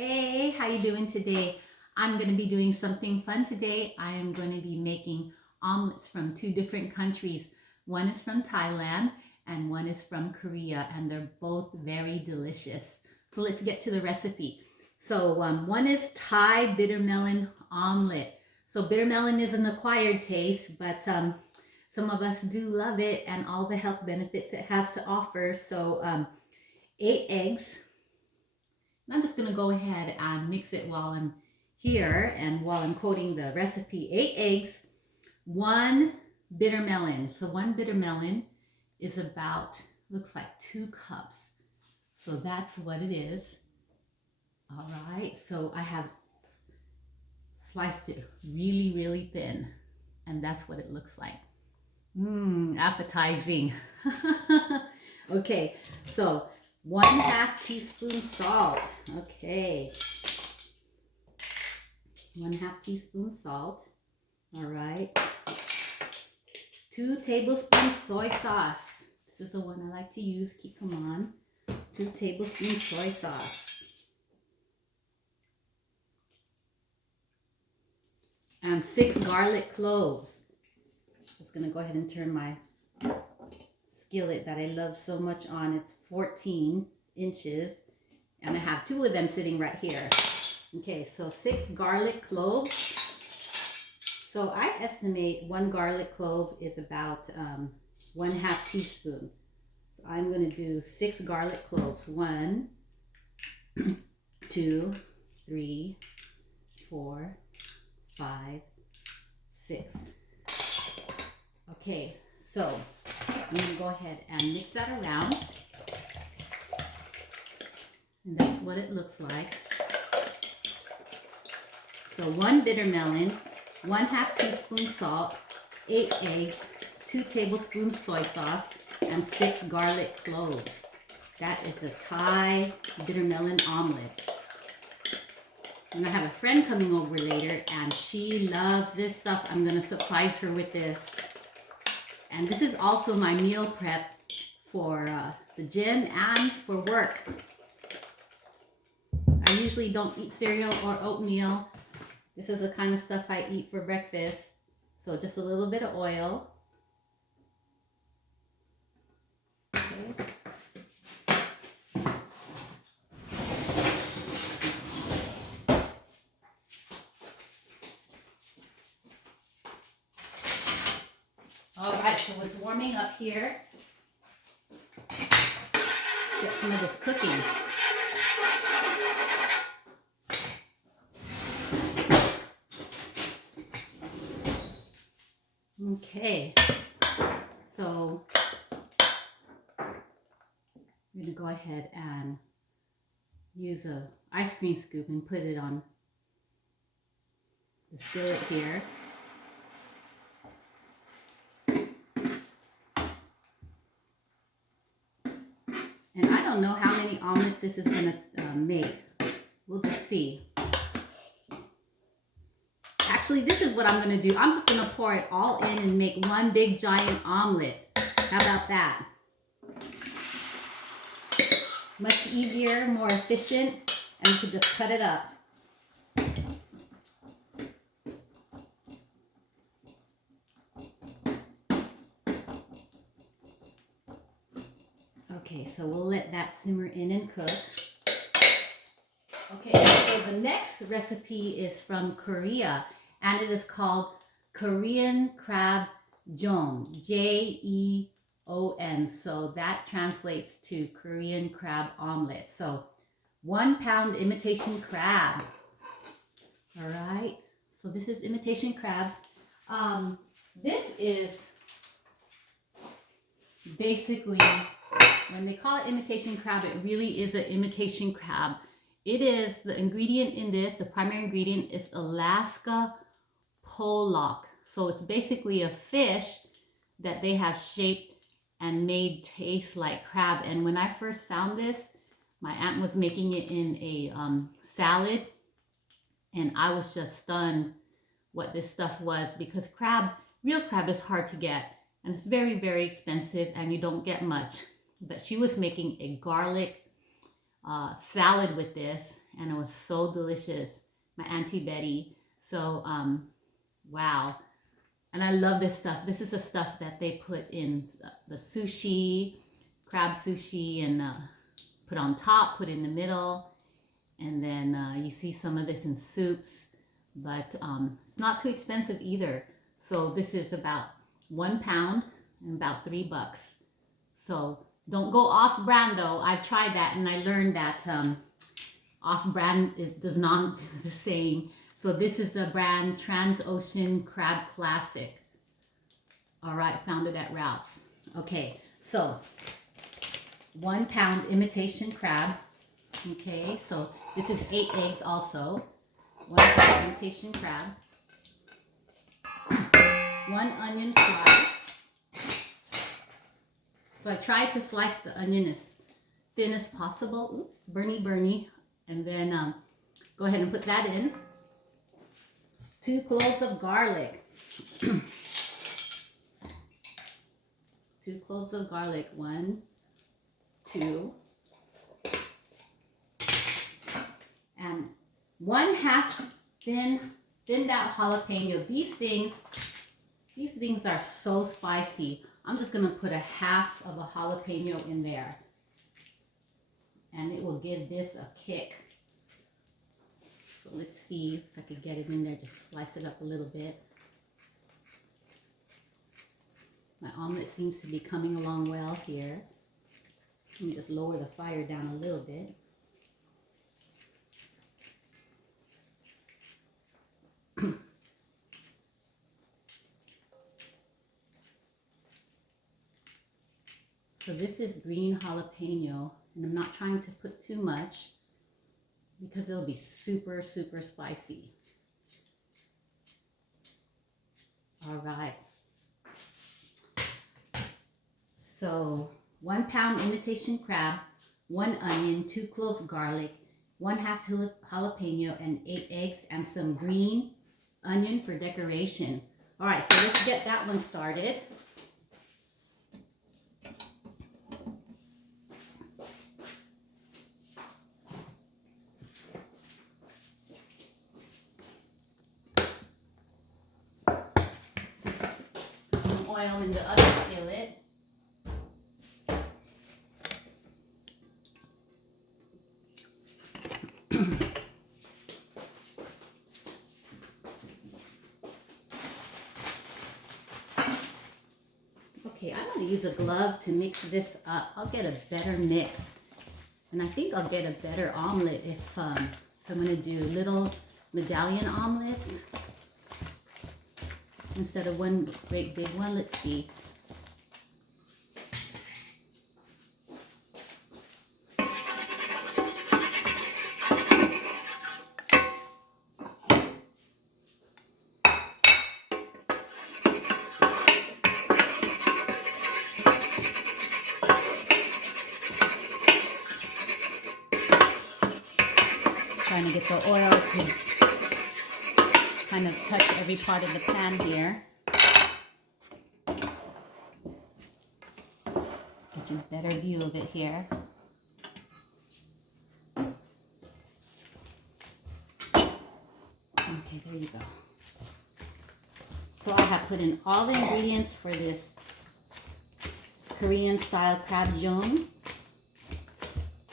Hey, how you doing today? I'm going to be doing something fun today. I am going to be making omelets from two different countries. One is from Thailand and one is from Korea, and they're both very delicious. So let's get to the recipe. One is Thai bittermelon omelet. So bittermelon is an acquired taste, but some of us do love it and all the health benefits it has to offer. 8 eggs. I'm just going to go ahead and mix it while I'm here and while I'm quoting the recipe. 8 eggs, one bitter melon. So one bitter melon is about, looks like 2 cups. So that's what it is. All right, so I have sliced it really, really thin, and that's what it looks like. Appetizing. Okay, so 1/2 teaspoon salt. Okay. 1/2 teaspoon salt. All right. 2 tablespoons soy sauce. This is the one I like to use. Keep them on. 2 tablespoons soy sauce. And 6 garlic cloves. Just gonna go ahead and turn my skillet that I love so much on. It's 14 inches and I have 2 of them sitting right here. Okay, so 6 garlic cloves. So I estimate 1 garlic clove is about 1/2 teaspoon. So I'm going to do 6 garlic cloves. 1, 2, 3, 4, 5, 6. Okay, so I'm going to go ahead and mix that around. And that's what it looks like. So 1 bitter melon, 1/2 teaspoon salt, 8 eggs, 2 tablespoons soy sauce, and 6 garlic cloves. That is a Thai bitter melon omelet. And I have a friend coming over later and she loves this stuff. I'm going to surprise her with this. And this is also my meal prep for the gym and for work. I usually don't eat cereal or oatmeal. This is the kind of stuff I eat for breakfast. So just a little bit of oil. Okay. All right, so it's warming up here. Get some of this cooking. Okay, so I'm gonna go ahead and use a ice cream scoop and put it on the skillet here. And I don't know how many omelets this is gonna make. We'll just see. Actually, this is what I'm gonna do. I'm just gonna pour it all in and make one big giant omelet. How about that? Much easier, more efficient, and you can just cut it up. Okay, so we'll let that simmer in and cook. Okay, so the next recipe is from Korea, and it is called Korean crab jeon, Jeon. So that translates to Korean crab omelet. So 1 pound imitation crab. All right, so this is imitation crab. This is basically, when they call it imitation crab, it really is an imitation crab. It is, the ingredient in this, the primary ingredient is Alaska pollock. So it's basically a fish that they have shaped and made taste like crab. And when I first found this, my aunt was making it in a salad, and I was just stunned what this stuff was, because real crab is hard to get, and it's very, very expensive, and you don't get much. But she was making a garlic salad with this, and it was so delicious. My Auntie Betty. So, wow. And I love this stuff. This is the stuff that they put in the sushi, crab sushi, and put on top, put in the middle. And then you see some of this in soups, but it's not too expensive either. So this is about 1 pound and about $3. So don't go off brand though. I've tried that and I learned that off brand, it does not do the same. So this is a brand Transocean Crab Classic. All right, found it at Ralph's. Okay, so 1 pound imitation crab. Okay, so this is 8 eggs also. 1 pound imitation crab. 1 onion slice. So I tried to slice the onion as thin as possible. Oops, burny. And then go ahead and put that in. 2 cloves of garlic. 2 cloves of garlic. 1, 2. And 1/2 thinned out jalapeno. These things are so spicy. I'm just gonna put 1/2 of a jalapeno in there. And it will give this a kick. So let's see if I could get it in there, just slice it up a little bit. My omelet seems to be coming along well here. Let me just lower the fire down a little bit. So this is green jalapeno, and I'm not trying to put too much because it'll be super spicy. All right. So 1 pound imitation crab, 1 onion, 2 cloves garlic, 1/2 jalapeno, and 8 eggs, and some green onion for decoration. All right, so let's get that one started. Some oil in the other skillet. Okay, I'm going to use a glove to mix this up. I'll get a better mix. And I think I'll get a better omelet if I'm going to do little medallion omelets instead of one great big one. Let's see. Trying to get the oil to kind of touch every part of the pan here. Get you a better view of it here. Okay, there you go. So I have put in all the ingredients for this Korean style crab jeong.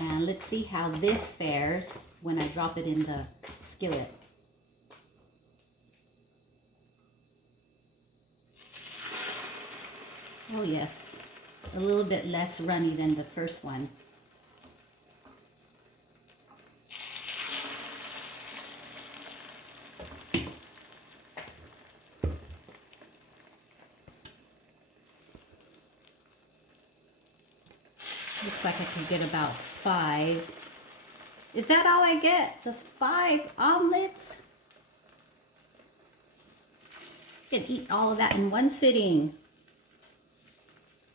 And let's see how this fares when I drop it in the skillet. Oh yes, a little bit less runny than the first one. Looks like I could get about 5. Is that all I get? Just 5 omelets? I can eat all of that in one sitting.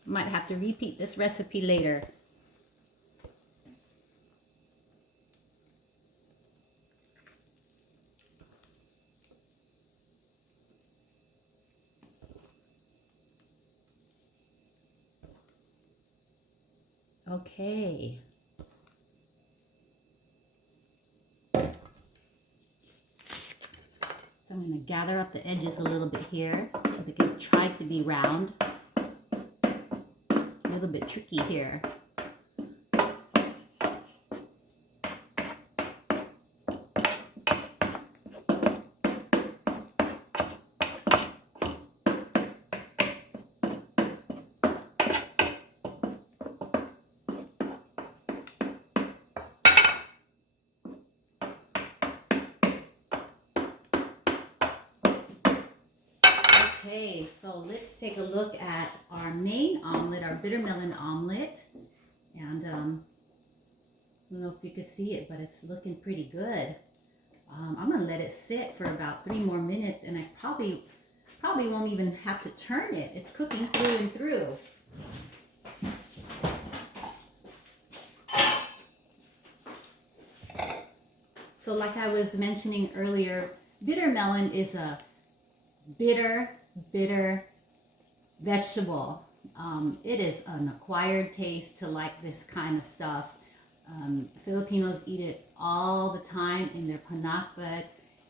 Might have to repeat this recipe later. Okay. gather up the edges a little bit here so they can try to be round. A little bit tricky here. Okay, so let's take a look at our main omelet, our bittermelon omelet. And I don't know if you could see it, but it's looking pretty good. I'm gonna let it sit for about 3 more minutes, and I probably won't even have to turn it. It's cooking through and through. So like I was mentioning earlier, bittermelon is a bitter vegetable. It is an acquired taste to like this kind of stuff. Filipinos eat it all the time in their panakbet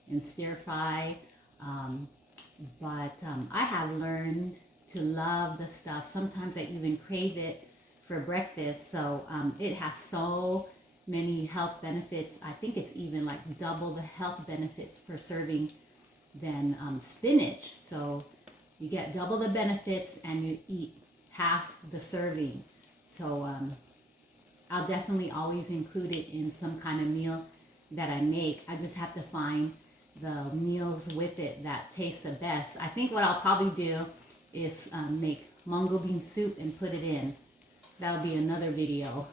and stir fry. But I have learned to love the stuff. Sometimes I even crave it for breakfast. So it has so many health benefits. I think it's even like double the health benefits per serving than spinach. So you get double the benefits and you eat half the serving. So I'll definitely always include it in some kind of meal that I make. I just have to find the meals with it that taste the best. I think what I'll probably do is make mungo bean soup and put it in. That'll be another video.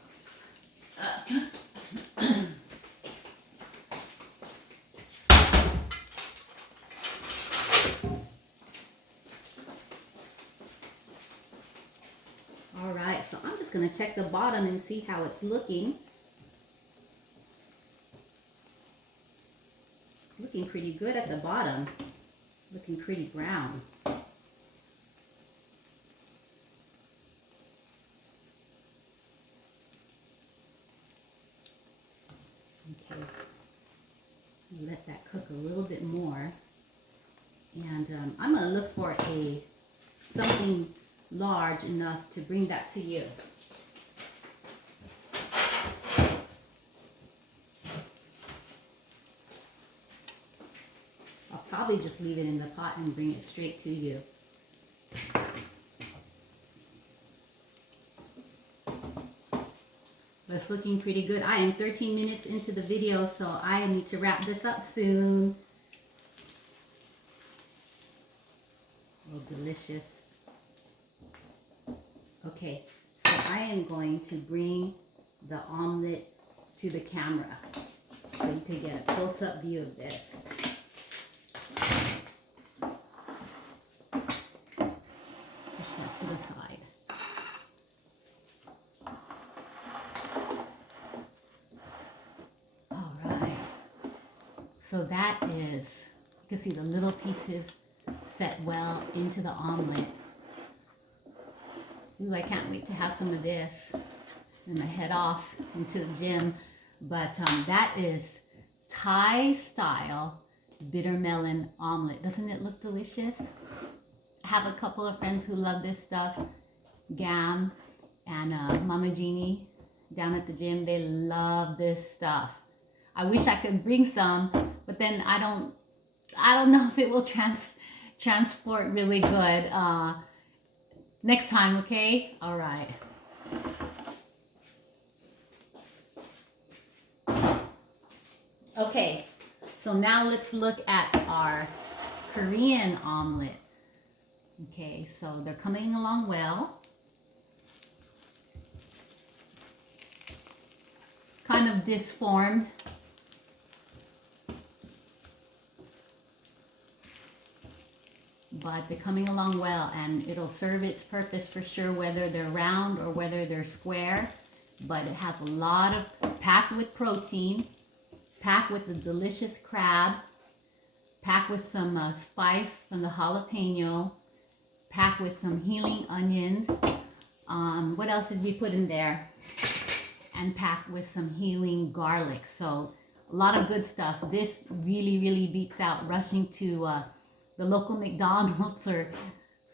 All right, so I'm just going to check the bottom and see how it's looking. Looking pretty good at the bottom. Looking pretty brown. Okay, let that cook a little bit more. And I'm going to look for something large enough to bring that to you. I'll probably just leave it in the pot and bring it straight to you. But it's looking pretty good. I am 13 minutes into the video, so I need to wrap this up soon. Oh, delicious. Okay, so I am going to bring the omelet to the camera so you can get a close-up view of this. Push that to the side. All right. So that is, you can see the little pieces set well into the omelet. Ooh, I can't wait to have some of this and I head off into the gym. But that is Thai style bittermelon omelet. Doesn't it look delicious? I have a couple of friends who love this stuff. Gam and Mama Jeannie down at the gym, they love this stuff. I wish I could bring some, but then I don't know if it will transport really good. Next time, okay? All right. Okay, so now let's look at our Korean omelet. Okay, so they're coming along well. Kind of disformed. But they're coming along well, and it'll serve its purpose for sure, whether they're round or whether they're square. But it has a lot of, packed with protein, packed with the delicious crab, packed with some spice from the jalapeno, packed with some healing onions. What else did we put in there? And packed with some healing garlic. So A lot of good stuff. This really beats out rushing to the local McDonald's or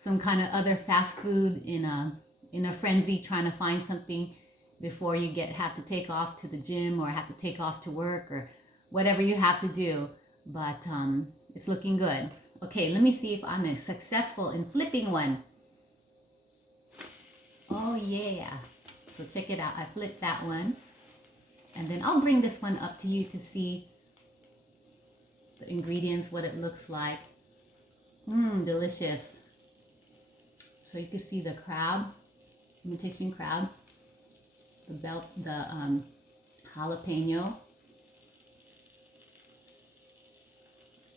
some kind of other fast food in a frenzy trying to find something before you have to take off to the gym or have to take off to work or whatever you have to do. But it's looking good. Okay, let me see if I'm successful in flipping one. Oh yeah. So check it out. I flipped that one. And then I'll bring this one up to you to see the ingredients, what it looks like. Delicious. So you can see the crab, imitation crab, the jalapeno.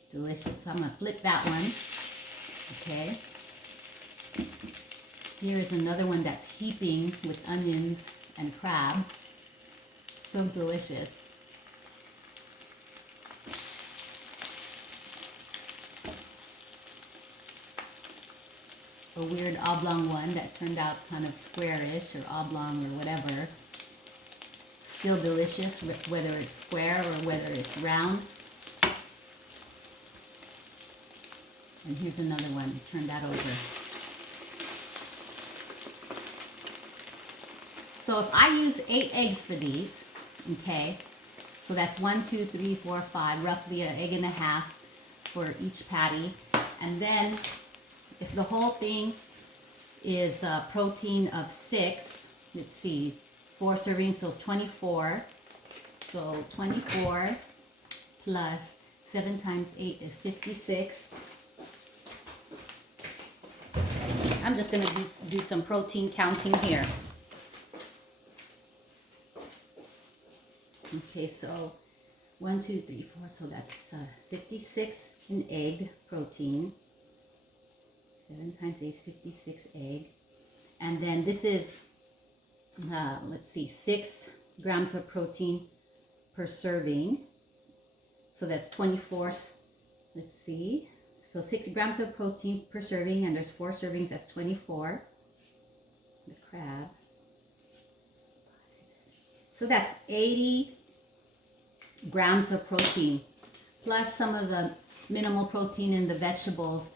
Delicious. So I'm gonna flip that one. Okay. Here is another one that's heaping with onions and crab. So delicious. A weird oblong one that turned out kind of squarish or oblong or whatever. Still delicious, whether it's square or whether it's round. And here's another one. Turn that over. So if I use 8 eggs for these, okay, so that's 1, 2, 3, 4, 5, roughly an egg and a half for each patty. And then if the whole thing is a protein of 6, let's see, 4 servings, so 24. So 24 plus 7 times 8 is 56. I'm just going to do some protein counting here. Okay, so 1, 2, 3, 4, so that's 56 in egg protein. 7 times 8 is 56 egg. And then this is, let's see, 6 grams of protein per serving. So that's 24, let's see. So 6 grams of protein per serving, and there's 4 servings, that's 24. The crab. So that's 80 grams of protein, plus some of the minimal protein in the vegetables,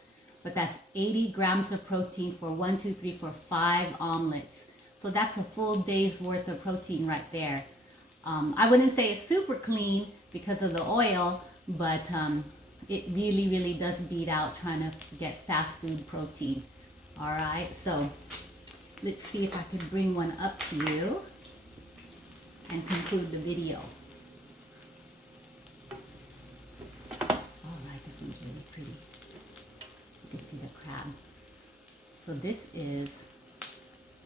but that's 80 grams of protein for 1, 2, 3, 4, 5 omelets. So that's a full day's worth of protein right there. I wouldn't say it's super clean because of the oil, but it really does beat out trying to get fast food protein. All right, so let's see if I could bring one up to you and conclude the video. One's really pretty. You can see the crab. So this is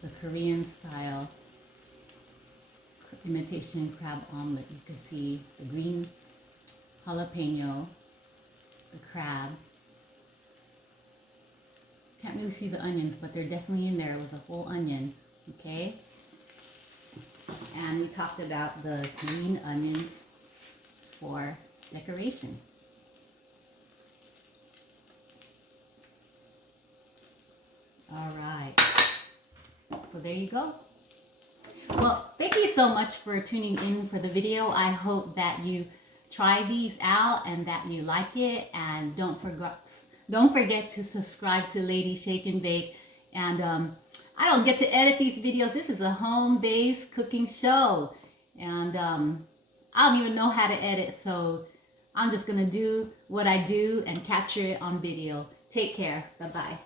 the Korean style imitation crab omelet. You can see the green jalapeno, the crab. Can't really see the onions, but they're definitely in there. It was a whole onion, okay? And we talked about the green onions for decoration. All right, so there you go. Well, thank you so much for tuning in for the video. I hope that you try these out and that you like it. And don't forget to subscribe to Lady Shake and Bake. And I don't get to edit these videos. This is a home-based cooking show. And I don't even know how to edit, so I'm just gonna do what I do and capture it on video. Take care. Bye-bye.